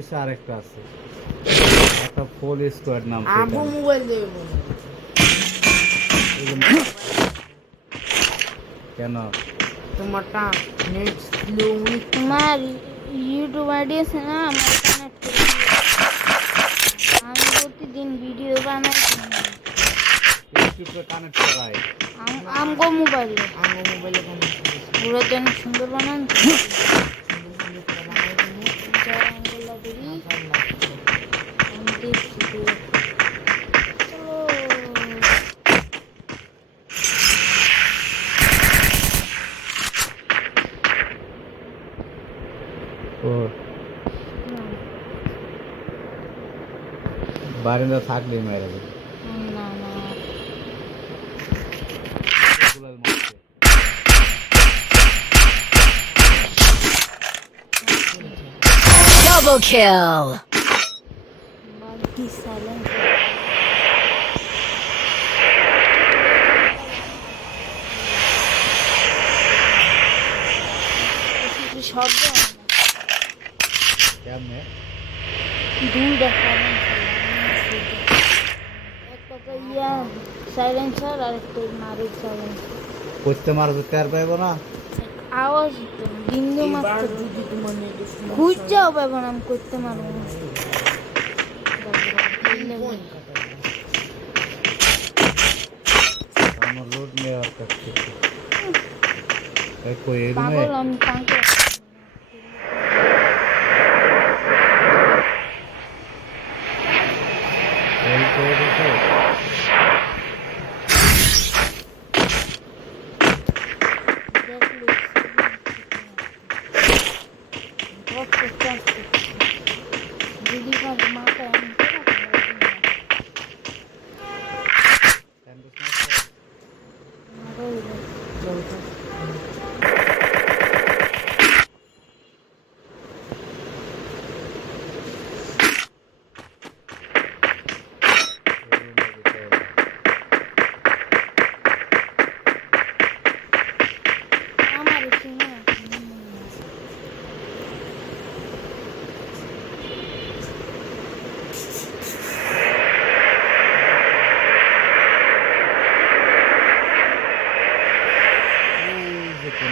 পিছে আরেকটা আছে, একটা ফুল স্কোয়াড নাম আবু মোবাইল দেবে কেন তোমারটা নেট স্লো তোমার ইউটিউব আইডি আছে না, আমার কানেক্ট করে দিও। আমি প্রতিদিন ভিডিও বানাই ইউটিউবে কানেক্ট করাই আমগো মোবাইলে। আঙ্গো মোবাইলে কোন ওরা তো অনেক সুন্দর বানান। আমি দেখছি তো। চলো। ও বারিন্দা থাকলে মেরে দেবে না না Double kill. বাকি সাইলেন্ট। শব্দ কেমনে দূর দেখানো একটা তো ইয়া সাইলেন্সার আর একটা মারের সাইলেন্সার। করতে মারতে টের পাইব না। আওয়াজ বিন্দু মাত্র যদি তোমার নেট খুঁজছেও পাবো না, আমি করতে পারবো না। আমার লোড নেওয়ার কাছে কই এই রুমে পাগল আমি পাগল। এই করে দিছো দিদি মাথা আমার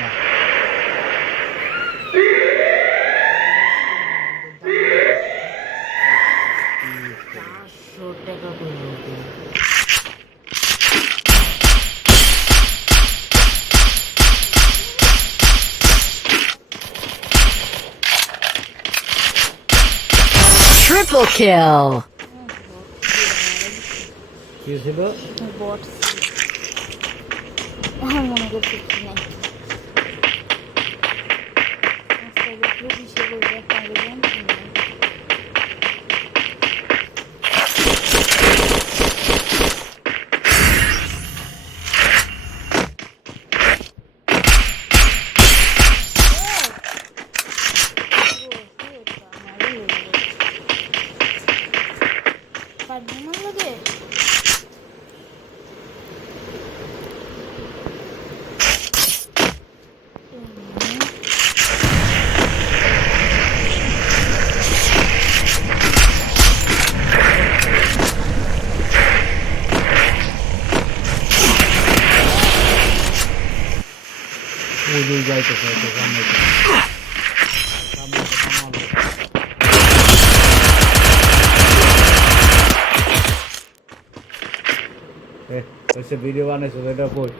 না 400 টাকা করে হতো Triple kill. কি ছিল বট মনে করতে কি নাই আজকে দেখলো কিসে বলতে পারবেন। লাগে ওই যে যাইতেছে সামনে সামনে ওইসে ভিডিও বানাইছো এটা কই